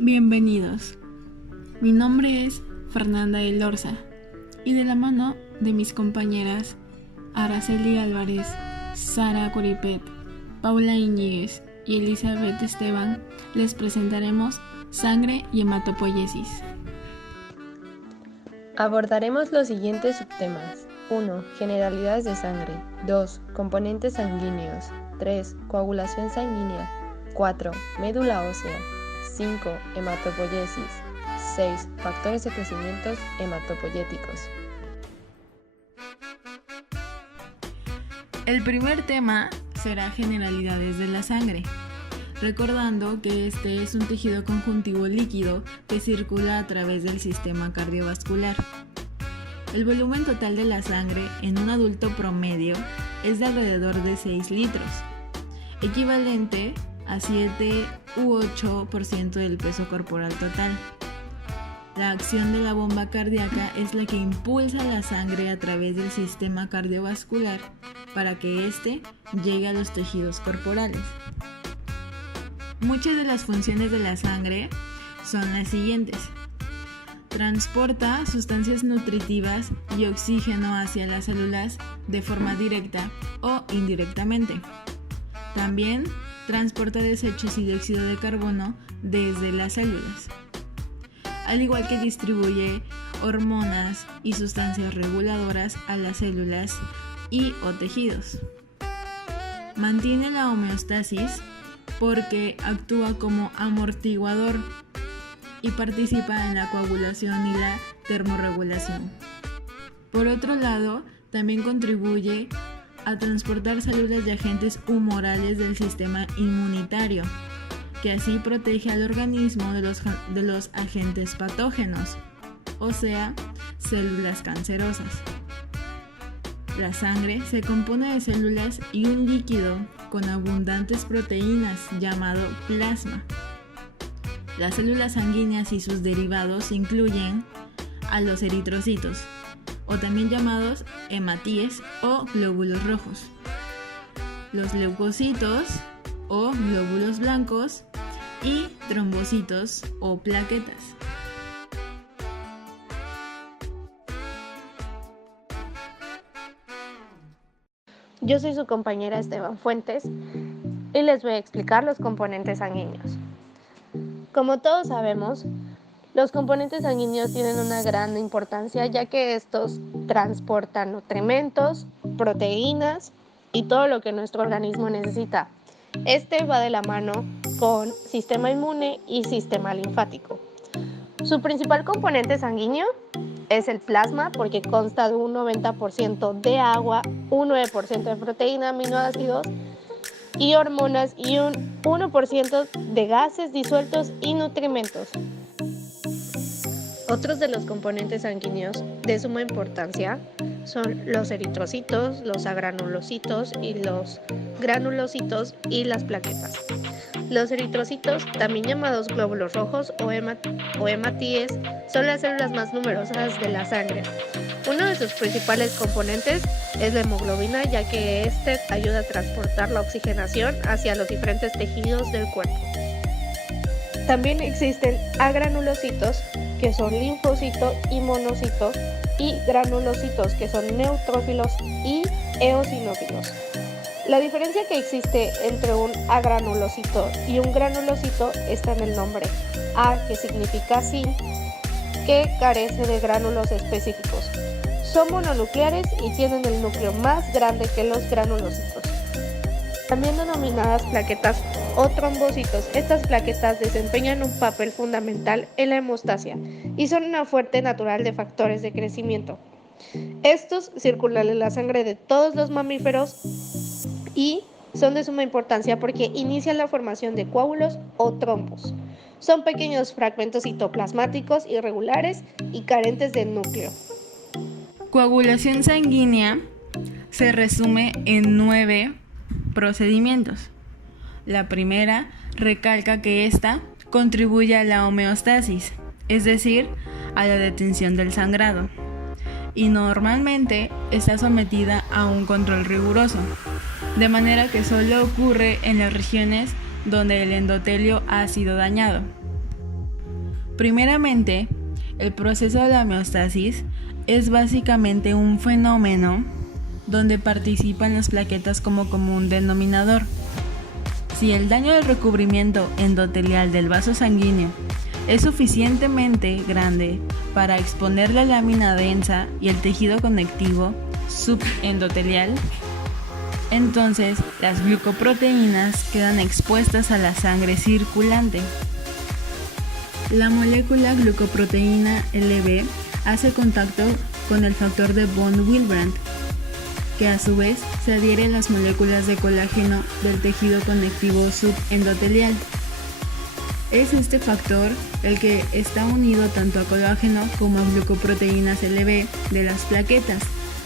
Bienvenidos. Mi nombre es Fernanda Elorza y de la mano de mis compañeras Araceli Álvarez, Sara Coripet, Paula Iñiguez y Elizabeth Esteban les presentaremos sangre y hematopoiesis. Abordaremos los siguientes subtemas. 1. Generalidades de sangre. 2. Componentes sanguíneos. 3. Coagulación sanguínea. 4. Médula ósea. 5. Hematopoiesis. 6. Factores de crecimiento hematopoyéticos. El primer tema será generalidades de la sangre, recordando que este es un tejido conjuntivo líquido que circula a través del sistema cardiovascular. El volumen total de la sangre en un adulto promedio es de alrededor de 6 litros, equivalente a 7 u 8% del peso corporal total. La acción de la bomba cardíaca es la que impulsa la sangre a través del sistema cardiovascular para que éste llegue a los tejidos corporales. Muchas de las funciones de la sangre son las siguientes. Transporta sustancias nutritivas y oxígeno hacia las células de forma directa o indirectamente. También transporta desechos y dióxido de carbono desde las células, al igual que distribuye hormonas y sustancias reguladoras a las células y o tejidos. Mantiene la homeostasis porque actúa como amortiguador y participa en la coagulación y la termorregulación. Por otro lado, también contribuye a transportar células y agentes humorales del sistema inmunitario, que así protege al organismo de los agentes patógenos, o sea, células cancerosas. La sangre se compone de células y un líquido con abundantes proteínas llamado plasma. Las células sanguíneas y sus derivados incluyen a los eritrocitos, o también llamados hematíes o glóbulos rojos, los leucocitos o glóbulos blancos y trombocitos o plaquetas. Yo soy su compañera Esteban Fuentes y les voy a explicar los componentes sanguíneos. Como todos sabemos, los componentes sanguíneos tienen una gran importancia ya que estos transportan nutrimentos, proteínas y todo lo que nuestro organismo necesita. Este va de la mano con sistema inmune y sistema linfático. Su principal componente sanguíneo es el plasma porque consta de un 90% de agua, un 9% de proteína, aminoácidos y hormonas y un 1% de gases disueltos y nutrimentos. Otros de los componentes sanguíneos de suma importancia son los eritrocitos, los agranulocitos y los granulocitos y las plaquetas. Los eritrocitos, también llamados glóbulos rojos o hematíes, son las células más numerosas de la sangre. Uno de sus principales componentes es la hemoglobina, ya que este ayuda a transportar la oxigenación hacia los diferentes tejidos del cuerpo. También existen agranulocitos, que son linfocitos y monocitos, y granulocitos, que son neutrófilos y eosinófilos. La diferencia que existe entre un agranulocito y un granulocito está en el nombre. A, que significa sin, que carece de gránulos específicos. Son mononucleares y tienen el núcleo más grande que los granulocitos. También denominadas plaquetas o trombocitos, estas plaquetas desempeñan un papel fundamental en la hemostasia y son una fuente natural de factores de crecimiento. Estos circulan en la sangre de todos los mamíferos y son de suma importancia porque inician la formación de coágulos o trombos. Son pequeños fragmentos citoplasmáticos irregulares y carentes de núcleo. Coagulación sanguínea se resume en 9 procedimientos. La primera recalca que ésta contribuye a la homeostasis, es decir, a la detención del sangrado, y normalmente está sometida a un control riguroso, de manera que solo ocurre en las regiones donde el endotelio ha sido dañado. Primeramente, el proceso de la homeostasis es básicamente un fenómeno donde participan las plaquetas como común denominador. Si el daño del recubrimiento endotelial del vaso sanguíneo es suficientemente grande para exponer la lámina densa y el tejido conectivo subendotelial, entonces las glucoproteínas quedan expuestas a la sangre circulante. La molécula glucoproteína LB hace contacto con el factor de von Willebrand, que a su vez se adhiere a las moléculas de colágeno del tejido conectivo subendotelial. Es este factor el que está unido tanto a colágeno como a glucoproteínas LB de las plaquetas,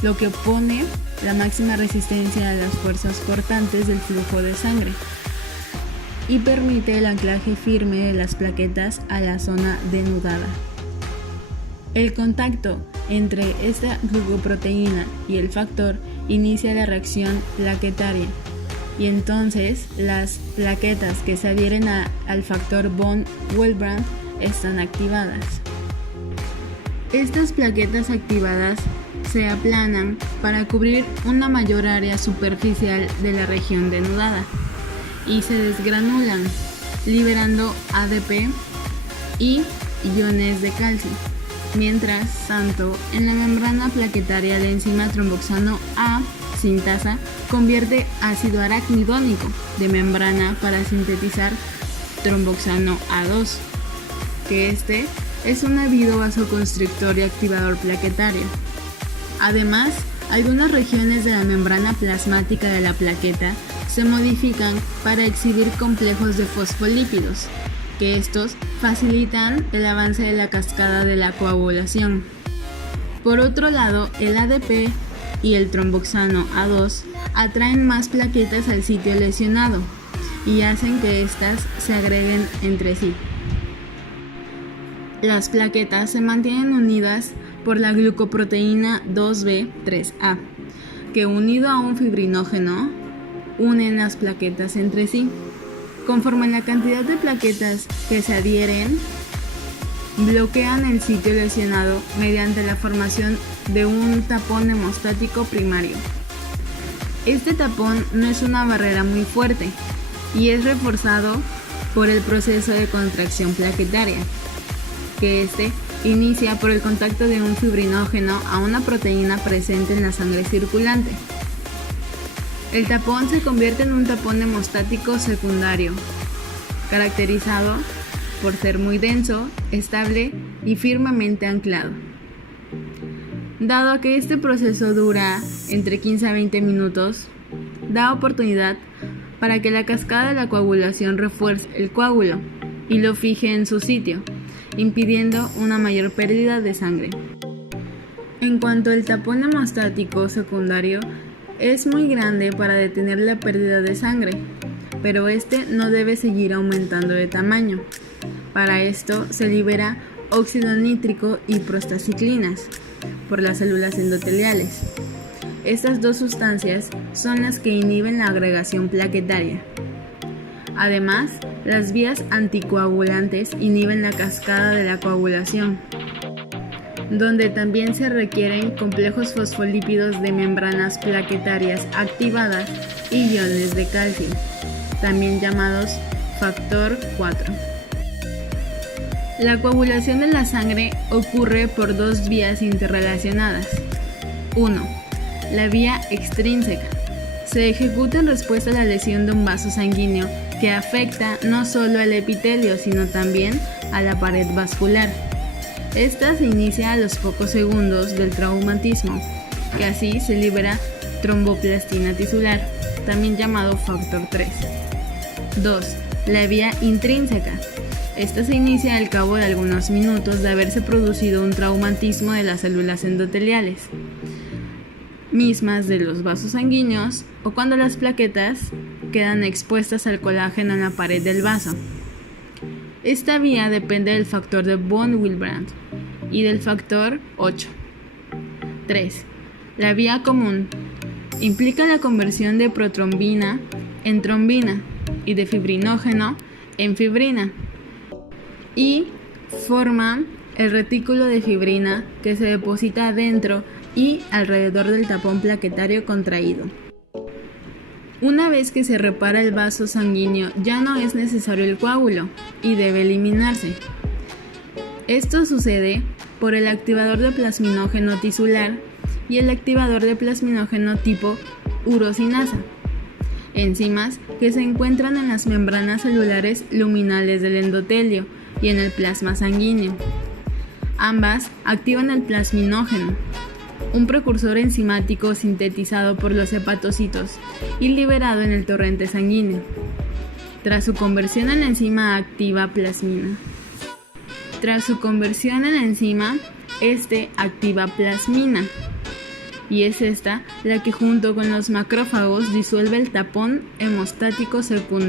lo que opone la máxima resistencia a las fuerzas cortantes del flujo de sangre y permite el anclaje firme de las plaquetas a la zona denudada. El contacto entre esta glucoproteína y el factor inicia la reacción plaquetaria, y entonces las plaquetas que se adhieren al factor von Willebrand están activadas. Estas plaquetas activadas se aplanan para cubrir una mayor área superficial de la región denudada y se desgranulan, liberando ADP y iones de calcio. Mientras tanto, en la membrana plaquetaria la enzima tromboxano A sintasa convierte ácido aracnidónico de membrana para sintetizar tromboxano A2, que es un ávido vasoconstrictor y activador plaquetario. Además, algunas regiones de la membrana plasmática de la plaqueta se modifican para exhibir complejos de fosfolípidos, que estos facilitan el avance de la cascada de la coagulación. Por otro lado, el ADP y el tromboxano A2 atraen más plaquetas al sitio lesionado y hacen que éstas se agreguen entre sí. Las plaquetas se mantienen unidas por la glucoproteína 2B3A, que unido a un fibrinógeno, unen las plaquetas entre sí. Conforme la cantidad de plaquetas que se adhieren, bloquean el sitio lesionado mediante la formación de un tapón hemostático primario. Este tapón no es una barrera muy fuerte y es reforzado por el proceso de contracción plaquetaria, que inicia por el contacto de un fibrinógeno a una proteína presente en la sangre circulante. El tapón se convierte en un tapón hemostático secundario, caracterizado por ser muy denso, estable y firmemente anclado. Dado que este proceso dura entre 15 a 20 minutos, da oportunidad para que la cascada de la coagulación refuerce el coágulo y lo fije en su sitio, impidiendo una mayor pérdida de sangre. En cuanto al tapón hemostático secundario, es muy grande para detener la pérdida de sangre, pero no debe seguir aumentando de tamaño. Para esto se libera óxido nítrico y prostaciclinas por las células endoteliales. Estas dos sustancias son las que inhiben la agregación plaquetaria. Además, las vías anticoagulantes inhiben la cascada de la coagulación, donde también se requieren complejos fosfolípidos de membranas plaquetarias activadas y iones de calcio, también llamados factor 4. La coagulación de la sangre ocurre por dos vías interrelacionadas. 1. La vía extrínseca. Se ejecuta en respuesta a la lesión de un vaso sanguíneo que afecta no solo al epitelio, sino también a la pared vascular. Esta se inicia a los pocos segundos del traumatismo, que así se libera tromboplastina tisular, también llamado factor 3. 2. La vía intrínseca. Esta se inicia al cabo de algunos minutos de haberse producido un traumatismo de las células endoteliales, mismas de los vasos sanguíneos, o cuando las plaquetas quedan expuestas al colágeno en la pared del vaso. Esta vía depende del factor de von Willebrand y del factor 8. 3. La vía común implica la conversión de protrombina en trombina y de fibrinógeno en fibrina, y forma el retículo de fibrina que se deposita dentro y alrededor del tapón plaquetario contraído. Una vez que se repara el vaso sanguíneo, ya no es necesario el coágulo y debe eliminarse. Esto sucede por el activador de plasminógeno tisular y el activador de plasminógeno tipo urosinasa, enzimas que se encuentran en las membranas celulares luminales del endotelio y en el plasma sanguíneo. Ambas activan el plasminógeno, un precursor enzimático sintetizado por los hepatocitos y liberado en el torrente sanguíneo, tras su conversión en la enzima activa plasmina. Tras su conversión en la enzima, activa plasmina, y es esta la que junto con los macrófagos disuelve el tapón hemostático secundario.